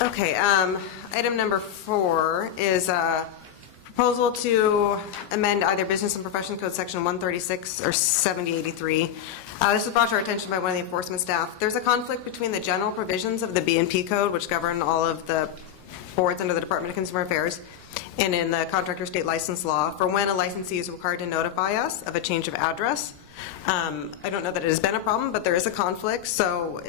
Okay, item number 4 is a proposal to amend either Business and Profession Code Section 136 or 7083. This was brought to our attention by one of the enforcement staff. There's a conflict between the general provisions of the B&P Code, which govern all of the boards under the Department of Consumer Affairs, and in the Contractor State License Law for when a licensee is required to notify us of a change of address. I don't know that it has been a problem, but there is a conflict, so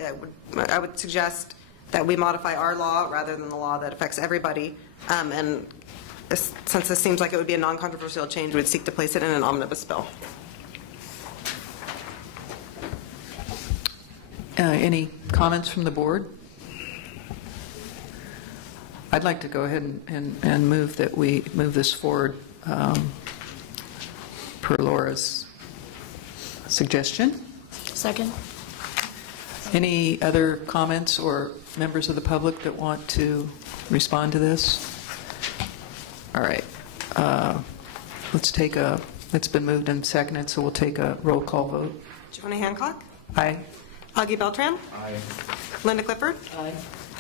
I would suggest that we modify our law rather than the law that affects everybody. And since this seems like it would be a non-controversial change, we would seek to place it in an omnibus bill. Any comments from the board? I'd like to go ahead and move that we move this forward per Laura's suggestion. Second. Any other comments or members of the public that want to respond to this? All right. It's been moved and seconded, so we'll take a roll call vote. Joanna Hancock. Aye. Augie Beltran. Aye. Linda Clifford. Aye.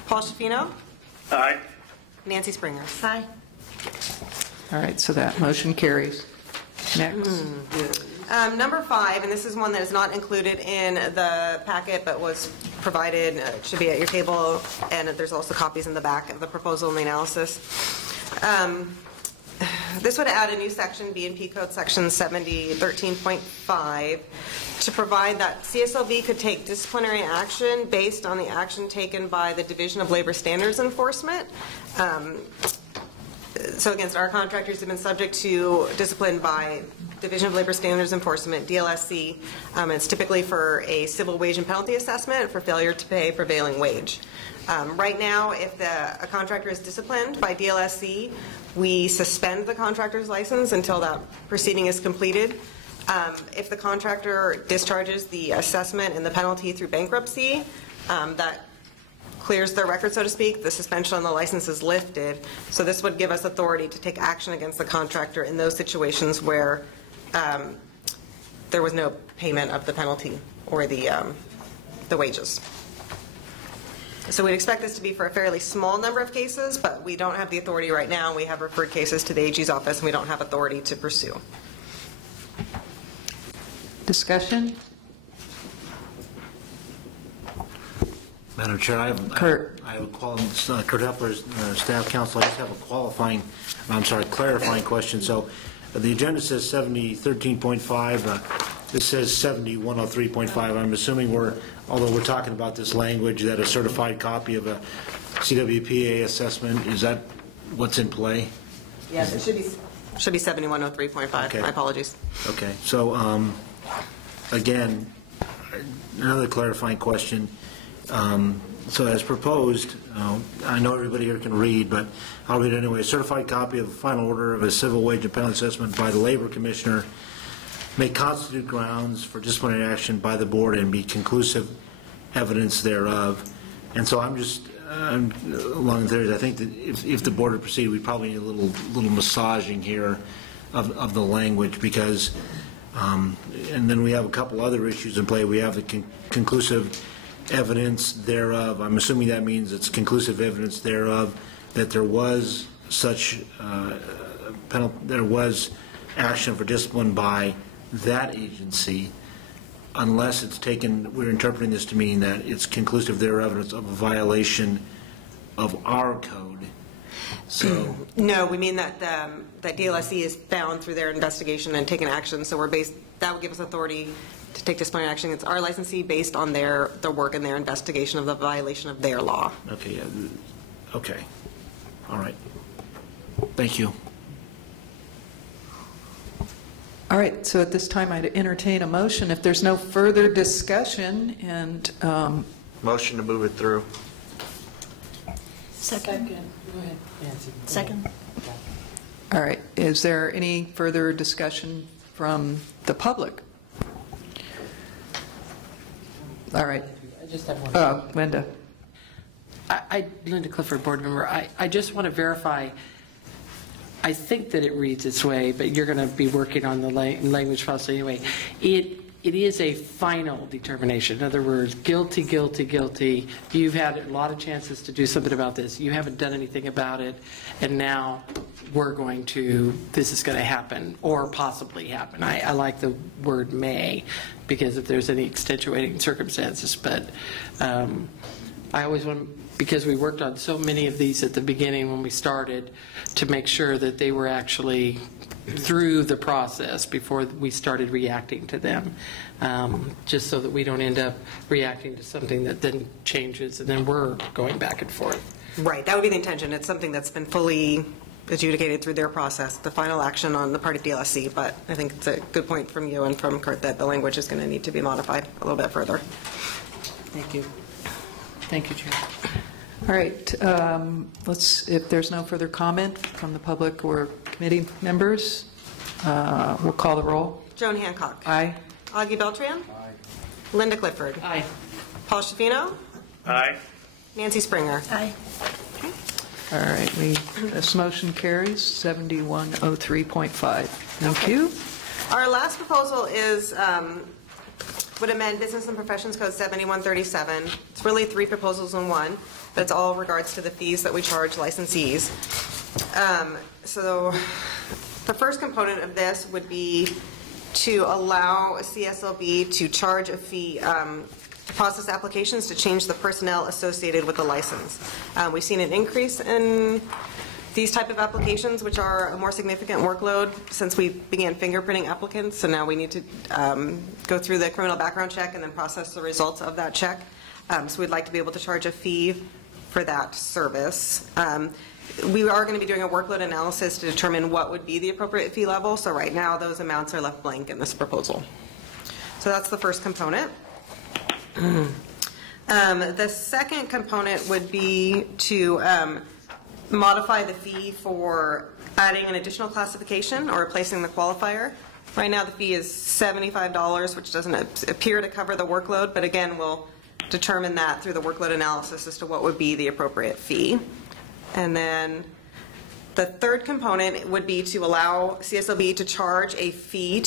Paul Shafino. Aye. Nancy Springer. Aye. All right, so that motion carries. Next. Number 5, and this is one that is not included in the packet but was provided, it should be at your table, and there's also copies in the back of the proposal and the analysis. This would add a new section, B&P Code Section 7013.5, to provide that CSLB could take disciplinary action based on the action taken by the Division of Labor Standards Enforcement. So against our contractors have been subject to discipline by Division of Labor Standards Enforcement, DLSC. It's typically for a civil wage and penalty assessment for failure to pay prevailing wage. Right now, if a contractor is disciplined by DLSC, we suspend the contractor's license until that proceeding is completed. If the contractor discharges the assessment and the penalty through bankruptcy, that clears their record, so to speak, the suspension on the license is lifted. So this would give us authority to take action against the contractor in those situations where there was no payment of the penalty or the wages. So we'd expect this to be for a fairly small number of cases, but we don't have the authority right now. We have referred cases to the AG's office, and we don't have authority to pursue. Discussion? Madam Chair, I have Kurt. Kurt Hepler's staff counsel. I just have a clarifying question. So the agenda says 7013.5. This says 7103.5. I'm assuming although we're talking about this language, that a certified copy of a CWPA assessment, is that what's in play? Yes, it should be 7103.5. Okay. My apologies. Okay. So again, another clarifying question. So as proposed, I know everybody here can read, but I'll read it anyway. A certified copy of the final order of a civil wage and penalty assessment by the Labor Commissioner may constitute grounds for disciplinary action by the board and be conclusive evidence thereof. And so I'm just, along the theories, I think that if the board would proceed, we probably need a little massaging here of the language, because, and then we have a couple other issues in play. We have the conclusive evidence thereof. I'm assuming that means it's conclusive evidence thereof that there was such there was action for discipline by that agency, unless it's taken, we're interpreting this to mean that it's conclusive thereof evidence of a violation of our code. So no, we mean that that DLSE is found through their investigation and taken action. So that would give us authority to take disciplinary action against our licensee based on their work and their investigation of the violation of their law. Okay. Yeah. Okay. All right. Thank you. All right, so at this time, I'd entertain a motion. If there's no further discussion, and Motion to move it through. Second. Go ahead, Nancy. Second. all right, is there any further discussion from the public? All right, I just have one. Linda. Linda Clifford, board member, I just want to verify, I think that it reads this way, but you're going to be working on the language policy anyway. It is a final determination. In other words, guilty, guilty, guilty. You've had a lot of chances to do something about this. You haven't done anything about it, and now this is going to happen, or possibly happen. I like the word may, because if there's any extenuating circumstances, but I always want, because we worked on so many of these at the beginning when we started, to make sure that they were actually through the process before we started reacting to them, just so that we don't end up reacting to something that then changes and then we're going back and forth. Right, that would be the intention. It's something that's been fully adjudicated through their process, the final action on the part of DLSC, but I think it's a good point from you and from Kurt that the language is going to need to be modified a little bit further. Thank you. Thank you, Chair. All right, if there's no further comment from the public or committee members, we'll call the roll. Joan Hancock. Aye. Augie Beltran. Aye. Linda Clifford. Aye. Paul Shafino. Aye. Nancy Springer. Aye. All right, this motion carries 7103.5. Thank you. Our last proposal is, would amend Business and Professions Code 7137. It's really 3 proposals in one, but it's all regards to the fees that we charge licensees. So the first component of this would be to allow a CSLB to charge a fee to process applications to change the personnel associated with the license. We've seen an increase in these type of applications, which are a more significant workload since we began fingerprinting applicants, so now we need to go through the criminal background check and then process the results of that check. So we'd like to be able to charge a fee for that service. We are going to be doing a workload analysis to determine what would be the appropriate fee level, so right now those amounts are left blank in this proposal. So that's the first component. The second component would be to modify the fee for adding an additional classification or replacing the qualifier. Right now the fee is $75, which doesn't appear to cover the workload, but again, we'll determine that through the workload analysis as to what would be the appropriate fee. And then the third component would be to allow CSLB to charge a fee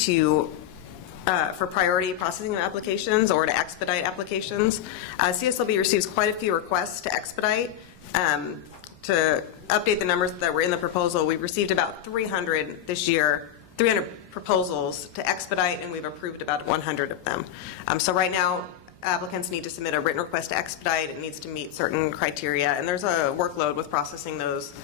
for priority processing of applications or to expedite applications. CSLB receives quite a few requests to expedite. To update the numbers that were in the proposal, we've received about 300 this year, 300 proposals to expedite, and we've approved about 100 of them. So right now, applicants need to submit a written request to expedite. It needs to meet certain criteria, and there's a workload with processing those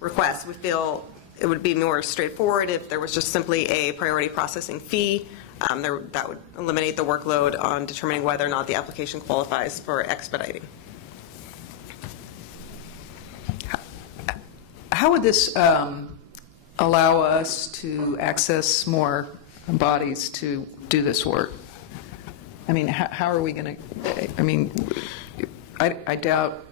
requests. We feel it would be more straightforward if there was just simply a priority processing fee. That would eliminate the workload on determining whether or not the application qualifies for expediting. How would this allow us to access more bodies to do this work? I mean, how are we going to, I mean, I doubt,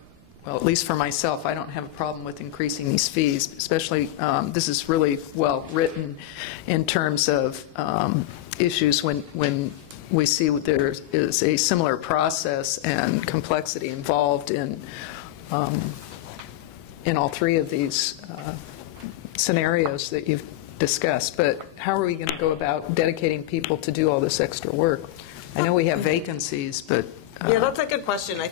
well, at least for myself, I don't have a problem with increasing these fees, especially this is really well written in terms of issues when we see there is a similar process and complexity involved in all 3 of these scenarios that you've discussed. But how are we going to go about dedicating people to do all this extra work? I know we have vacancies, but... Yeah, that's a good question. I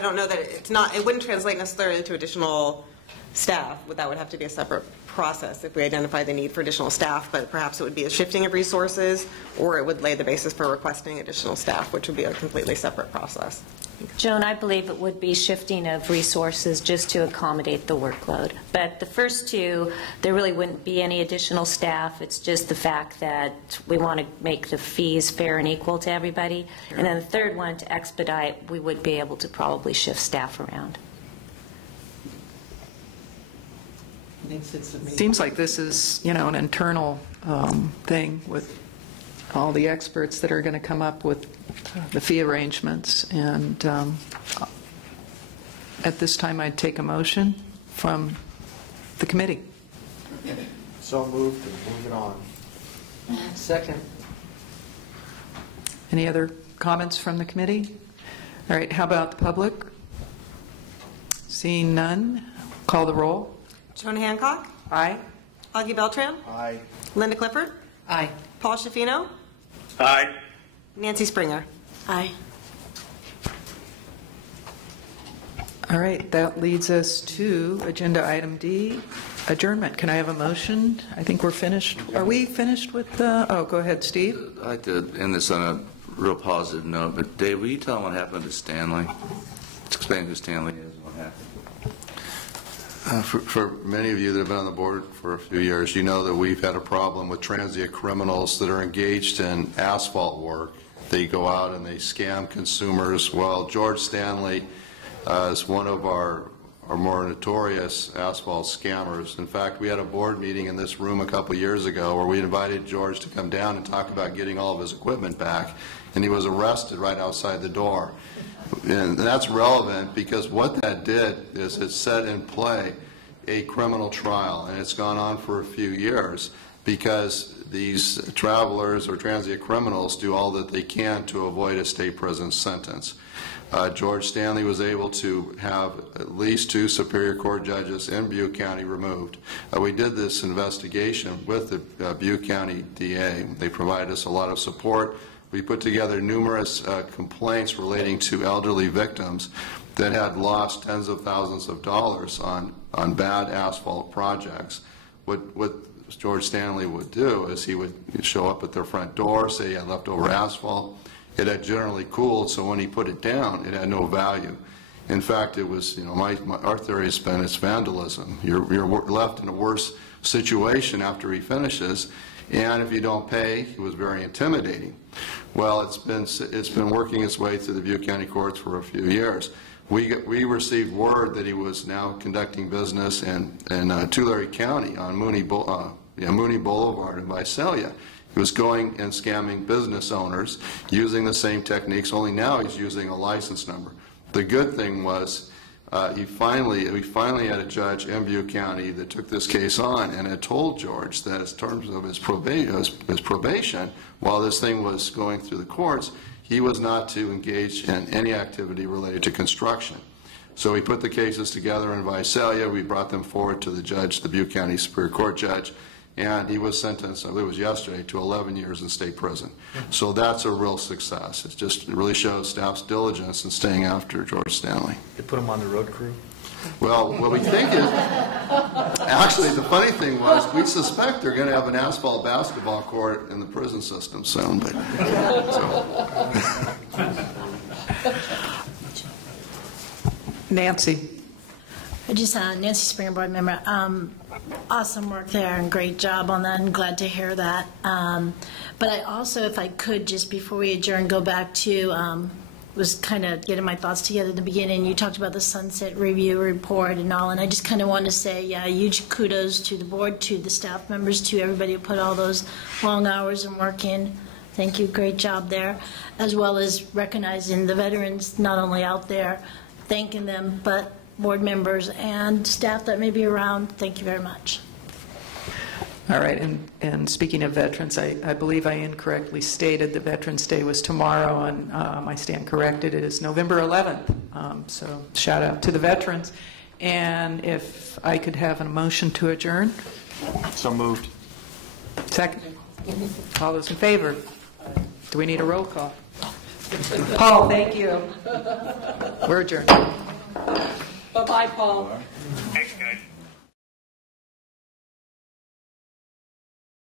don't know that it wouldn't translate necessarily to additional staff. That would have to be a separate process if we identify the need for additional staff, but perhaps it would be a shifting of resources, or it would lay the basis for requesting additional staff, which would be a completely separate process. Joan, I believe it would be shifting of resources just to accommodate the workload. But the first 2, there really wouldn't be any additional staff. It's just the fact that we want to make the fees fair and equal to everybody. Sure. And then the third one, to expedite, we would be able to probably shift staff around. Seems like this is, an internal thing with all the experts that are going to come up with the fee arrangements. And at this time, I'd take a motion from the committee. So moved and moving on. Second. Any other comments from the committee? All right, how about the public? Seeing none, call the roll. Joan Hancock. Aye. Augie Beltran. Aye. Linda Clifford. Aye. Paul Shafino. Aye. Nancy Springer. Aye. All right, that leads us to agenda item D, adjournment. Can I have a motion? I think we're finished. Are we finished with oh, go ahead, Steve. I'd like to end this on a real positive note, but Dave, will you tell them what happened to Stanley? Let's explain who Stanley is and what happened. For many of you that have been on the board for a few years, you know that we've had a problem with transient criminals that are engaged in asphalt work. They go out and they scam consumers. Well, George Stanley is one of our more notorious asphalt scammers. In fact, we had a board meeting in this room a couple years ago where we invited George to come down and talk about getting all of his equipment back, and he was arrested right outside the door. And that's relevant because what that did is it set in play a criminal trial, and it's gone on for a few years because these travelers or transient criminals do all that they can to avoid a state prison sentence. George Stanley was able to have at least 2 Superior Court judges in Butte County removed. We did this investigation with the Butte County DA. They provided us a lot of support. We put together numerous complaints relating to elderly victims that had lost tens of thousands of dollars on bad asphalt projects. What George Stanley would do is he would show up at their front door, say he had leftover asphalt. It had generally cooled, so when he put it down, it had no value. In fact, it was, our theory has been it's vandalism. You're left in a worse situation after he finishes, and if you don't pay, it was very intimidating. Well, it's been working its way through the Butte County courts for a few years. We received word that he was now conducting business in Tulare County on Mooney Boulevard in Visalia. He was going and scamming business owners using the same techniques, only now he's using a license number. The good thing was we finally had a judge in Butte County that took this case on and had told George that in terms of his probation, while this thing was going through the courts, he was not to engage in any activity related to construction. So we put the cases together in Visalia. We brought them forward to the judge, the Butte County Superior Court judge, and he was sentenced, I believe it was yesterday, to 11 years in state prison. So that's a real success. It really shows staff's diligence in staying after George Stanley. They put him on the road crew? Well, what we think is, actually the funny thing was, we suspect they're going to have an asphalt basketball court in the prison system soon. But, Nancy. Nancy Springer, board member. Awesome work there and great job on that, and glad to hear that. But I also, if I could, just before we adjourn, go back to, was kind of getting my thoughts together at the beginning. You talked about the Sunset Review report and all, and I just kind of want to say, yeah, huge kudos to the board, to the staff members, to everybody who put all those long hours and work in. Thank you, great job there. As well as recognizing the veterans not only out there, thanking them, but board members and staff that may be around. Thank you very much. All right, and speaking of veterans, I believe I incorrectly stated that Veterans Day was tomorrow, and I stand corrected. It is November 11th, so shout out to the veterans. And if I could have a motion to adjourn. So moved. Second. All those in favor? Do we need a roll call? Paul, thank you. We're adjourned. Bye-bye, Paul. Thanks, guys.